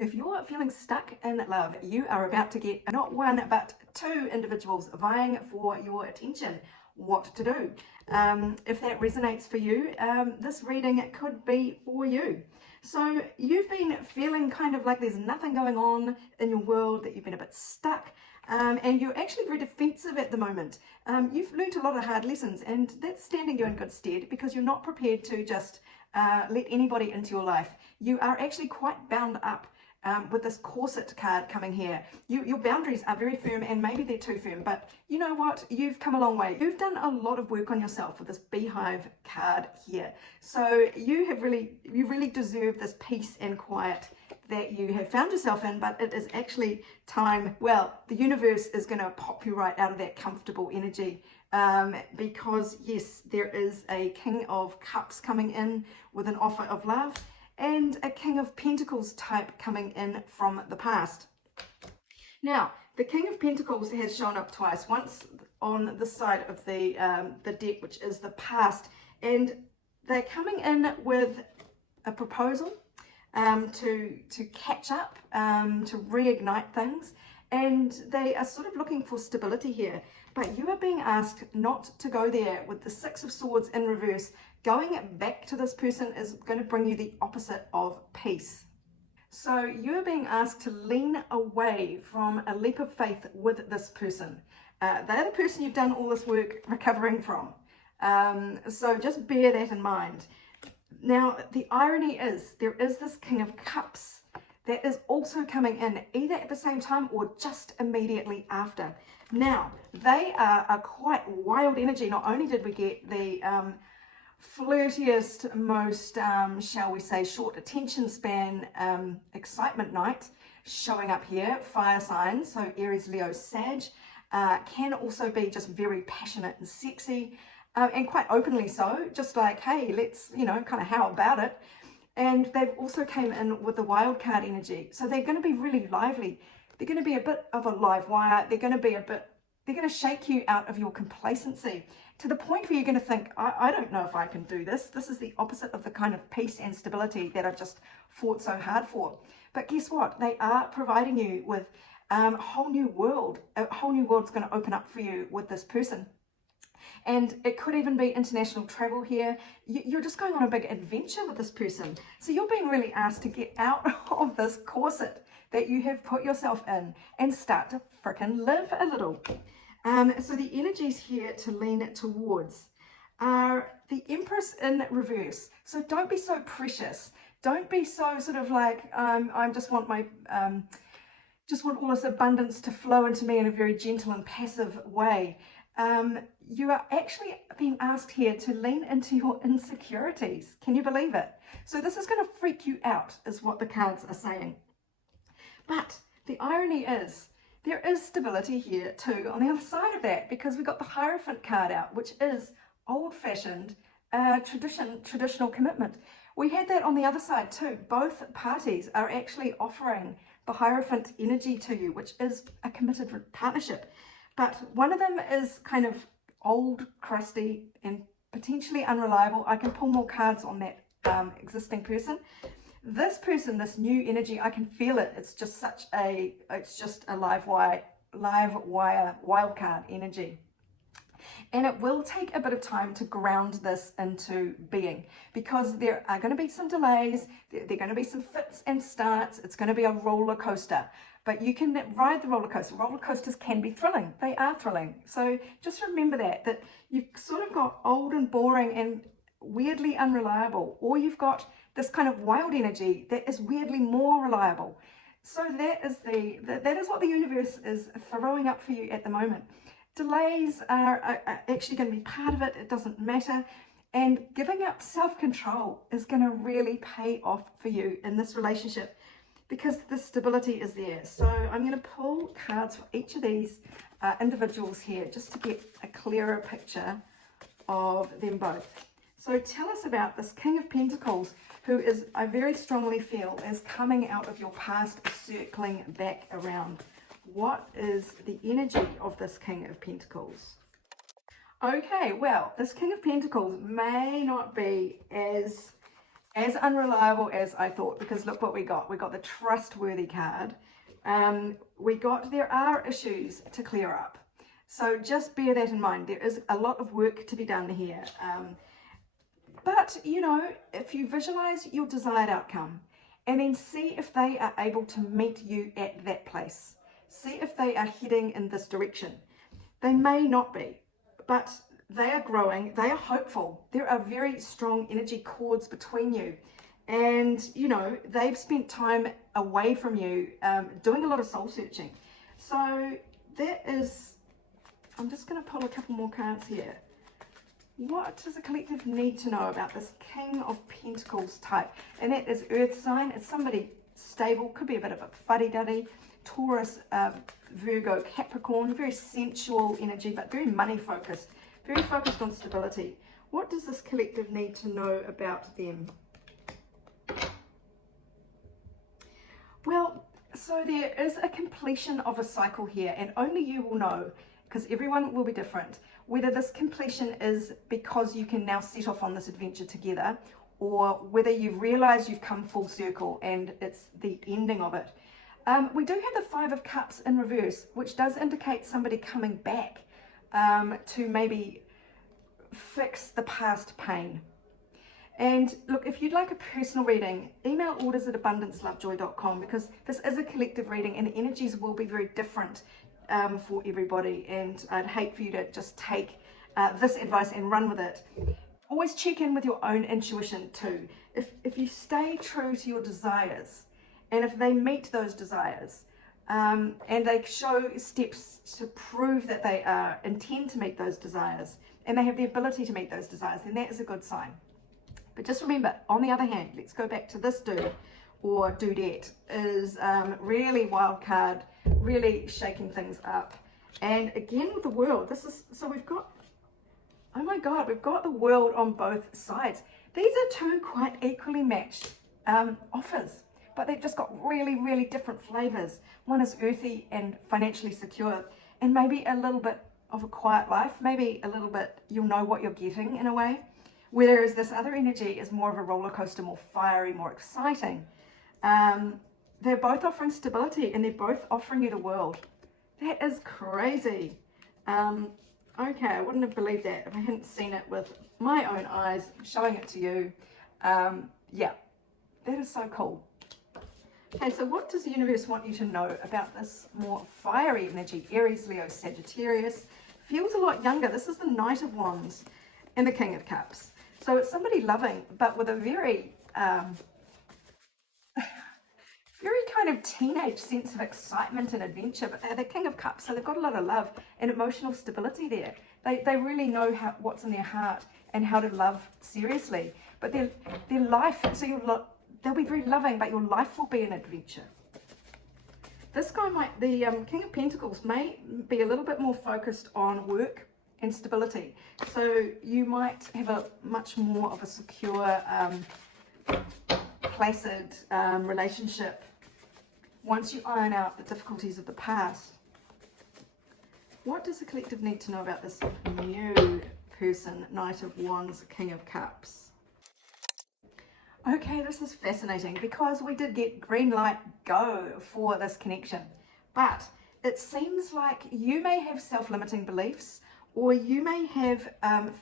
If you're feeling stuck in love, you are about to get not one but two individuals vying for your attention. What to do? If that resonates for you, this reading could be for you. So you've been feeling kind of like there's nothing going on in your world, that you've been a bit stuck, and you're actually very defensive at the moment. You've learned a lot of hard lessons, and that's standing you in good stead because you're not prepared to just let anybody into your life. You are actually quite bound up with this corset card coming here. Your boundaries are very firm, and maybe they're too firm, but you know what? You've come a long way. You've done a lot of work on yourself with this beehive card here. So you really deserve this peace and quiet that you have found yourself in, but it is actually time. Well, the universe is going to pop you right out of that comfortable energy, because yes, there is a King of Cups coming in with an offer of love, and a King of Pentacles type coming in from the past. Now, the King of Pentacles has shown up twice, once on this side of the deck, which is the past, and they're coming in with a proposal to catch up, to reignite things, and they are sort of looking for stability here. But you are being asked not to go there with the Six of Swords in reverse. Going back to this person is going to bring you the opposite of peace. So you are being asked to lean away from a leap of faith with this person. They're the person you've done all this work recovering from. So just bear that in mind. Now, the irony is there is this King of Cups that is also coming in either at the same time or just immediately after. Now, they are a quite wild energy. Not only did we get the flirtiest, most, shall we say, short attention span excitement night showing up here, fire signs, so Aries, Leo, Sag, can also be just very passionate and sexy, and quite openly so, just like, hey, let's, kind of how about it. And they've also came in with the wild card energy, so they're going to be really lively. They're going to be a bit of a live wire. They're going to shake you out of your complacency to the point where you're going to think, I don't know if I can do this. This is the opposite of the kind of peace and stability that I've just fought so hard for. But guess what? They are providing you with a whole new world. A whole new world's going to open up for you with this person. And it could even be international travel here. You're just going on a big adventure with this person. So you're being really asked to get out of this corset that you have put yourself in and start to frickin' live a little. So the energies here to lean towards are the Empress in reverse. So don't be so precious. Don't be so sort of like, I just want all this abundance to flow into me in a very gentle and passive way. You are actually being asked here to lean into your insecurities. Can you believe it? So this is going to freak you out, is what the cards are saying. But the irony is, there is stability here too on the other side of that, because we got the Hierophant card out, which is old-fashioned traditional commitment. We had that on the other side too. Both parties are actually offering the Hierophant energy to you, which is a committed partnership. But one of them is kind of old, crusty, and potentially unreliable. I can pull more cards on that existing person. This person, this new energy, I can feel it. It's just a live wire, wild card energy. And it will take a bit of time to ground this into being, because there are going to be some delays, there are going to be some fits and starts. It's going to be a roller coaster, but you can ride the roller coaster. Roller coasters can be thrilling. They are thrilling. So just remember that you've sort of got old and boring and weirdly unreliable, or you've got this kind of wild energy that is weirdly more reliable. So that is what the universe is throwing up for you at the moment. Delays are actually going to be part of it. It doesn't matter. And giving up self-control is going to really pay off for you in this relationship, because the stability is there. So I'm going to pull cards for each of these individuals here just to get a clearer picture of them both. So tell us about this King of Pentacles, who is, I very strongly feel, is coming out of your past, circling back around. What is the energy of this King of Pentacles? Okay, well, this King of Pentacles may not be as as unreliable as I thought, because look what we got. We got the trustworthy card. We got there are issues to clear up. So just bear that in mind. There is a lot of work to be done here. But, you know, if you visualize your desired outcome and then see if they are able to meet you at that place, see if they are heading in this direction. They may not be, but they are growing, they are hopeful. There are very strong energy cords between you. And, you know, they've spent time away from you doing a lot of soul searching. So that is, I'm just going to pull a couple more cards here. What does a collective need to know about this King of Pentacles type? And that is Earth sign. It's somebody stable, could be a bit of a fuddy-duddy. Taurus, Virgo, Capricorn, very sensual energy, but very money focused, very focused on stability. What does this collective need to know about them? Well, so there is a completion of a cycle here, and only you will know, because everyone will be different, whether this completion is because you can now set off on this adventure together, or whether you've realized you've come full circle and it's the ending of it. We do have the Five of Cups in reverse, which does indicate somebody coming back to maybe fix the past pain. And look, if you'd like a personal reading, email orders@abundancelovejoy.com, because this is a collective reading and the energies will be very different for everybody. And I'd hate for you to just take this advice and run with it. Always check in with your own intuition too. If you stay true to your desires, and if they meet those desires, and they show steps to prove that they intend to meet those desires, and they have the ability to meet those desires, then that is a good sign. But just remember, on the other hand, let's go back to this dude or dudette, is really wild card, really shaking things up. And again with the world, this is, so we've got, oh my God, we've got the world on both sides. These are two quite equally matched offers, but they've just got really, really different flavors. One is earthy and financially secure, and maybe a little bit of a quiet life, maybe a little bit, you'll know what you're getting in a way. Whereas this other energy is more of a roller coaster, more fiery, more exciting. They're both offering stability and they're both offering you the world. That is crazy. Okay, I wouldn't have believed that if I hadn't seen it with my own eyes, showing it to you. Yeah, that is so cool. Okay, so what does the universe want you to know about this more fiery energy? Aries, Leo, Sagittarius. Feels a lot younger. This is the Knight of Wands and the King of Cups. So it's somebody loving, but with a very, very kind of teenage sense of excitement and adventure. But they're the King of Cups, so they've got a lot of love and emotional stability there. They really know what's in their heart and how to love seriously. But their life, so they'll be very loving, but your life will be an adventure. This guy the King of Pentacles may be a little bit more focused on work and stability. So you might have a much more of a secure, placid relationship once you iron out the difficulties of the past. What does the collective need to know about this new person, Knight of Wands, King of Cups? Okay, this is fascinating because we did get green light go for this connection, but it seems like you may have self-limiting beliefs, or you may have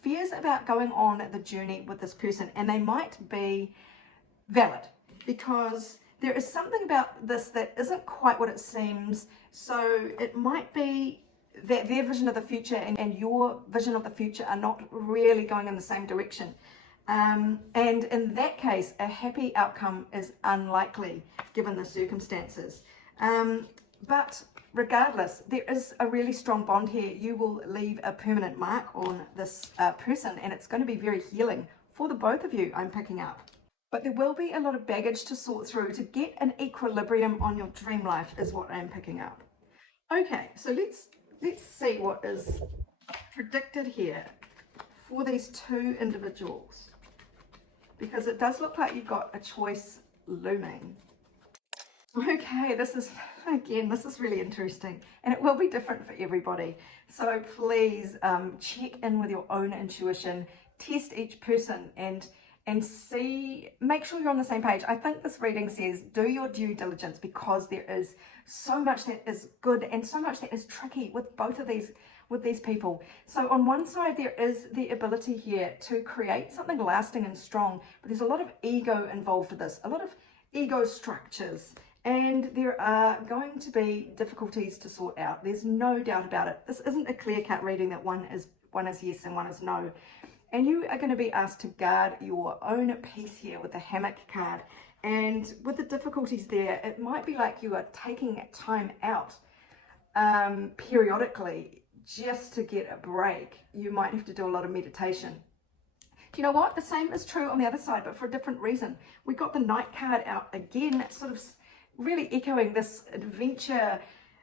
fears about going on the journey with this person, and they might be valid because there is something about this that isn't quite what it seems. So it might be that their vision of the future and your vision of the future are not really going in the same direction. And in that case, a happy outcome is unlikely given the circumstances. But regardless, there is a really strong bond here. You will leave a permanent mark on this person, and it's going to be very healing for the both of you, I'm picking up. But there will be a lot of baggage to sort through to get an equilibrium on your dream life is what I'm picking up. Okay, so let's see what is predicted here for these two individuals, because it does look like you've got a choice looming. Okay, this is really interesting, and it will be different for everybody. So please check in with your own intuition, test each person, and and make sure you're on the same page. I think this reading says do your due diligence, because there is so much that is good and so much that is tricky with both of these people. So on one side, there is the ability here to create something lasting and strong, but there's a lot of ego involved with this, a lot of ego structures, and there are going to be difficulties to sort out. There's no doubt about it. This isn't a clear-cut reading that one is yes and one is no. And you are going to be asked to guard your own peace here with the hammock card. And with the difficulties there, it might be like you are taking time out periodically just to get a break. You might have to do a lot of meditation. Do you know what? The same is true on the other side, but for a different reason. We got the Knight card out again, sort of really echoing this adventure.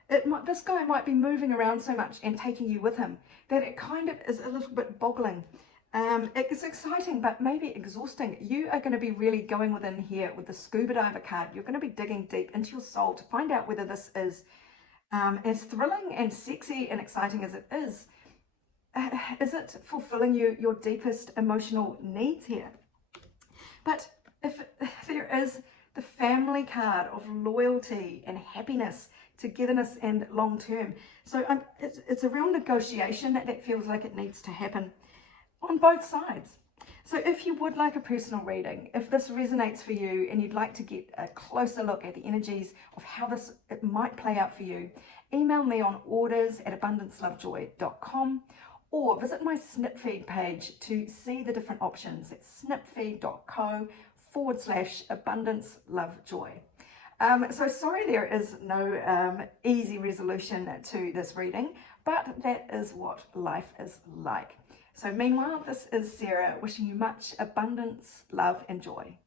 This guy might be moving around so much and taking you with him that it kind of is a little bit boggling. It's exciting, but maybe exhausting. You are going to be really going within here with the scuba diver card. You're going to be digging deep into your soul to find out whether this is as thrilling and sexy and exciting as it is. Is it fulfilling your deepest emotional needs here? But if there is the family card of loyalty and happiness, togetherness and long term. So it's a real negotiation that feels like it needs to happen on both sides. So if you would like a personal reading, if this resonates for you and you'd like to get a closer look at the energies of how it might play out for you, email me on orders@abundancelovejoy.com or visit my Snipfeed page to see the different options. It's snipfeed.co/abundancelovejoy. So sorry there is no easy resolution to this reading, but that is what life is like. So meanwhile, this is Sarah wishing you much abundance, love and joy.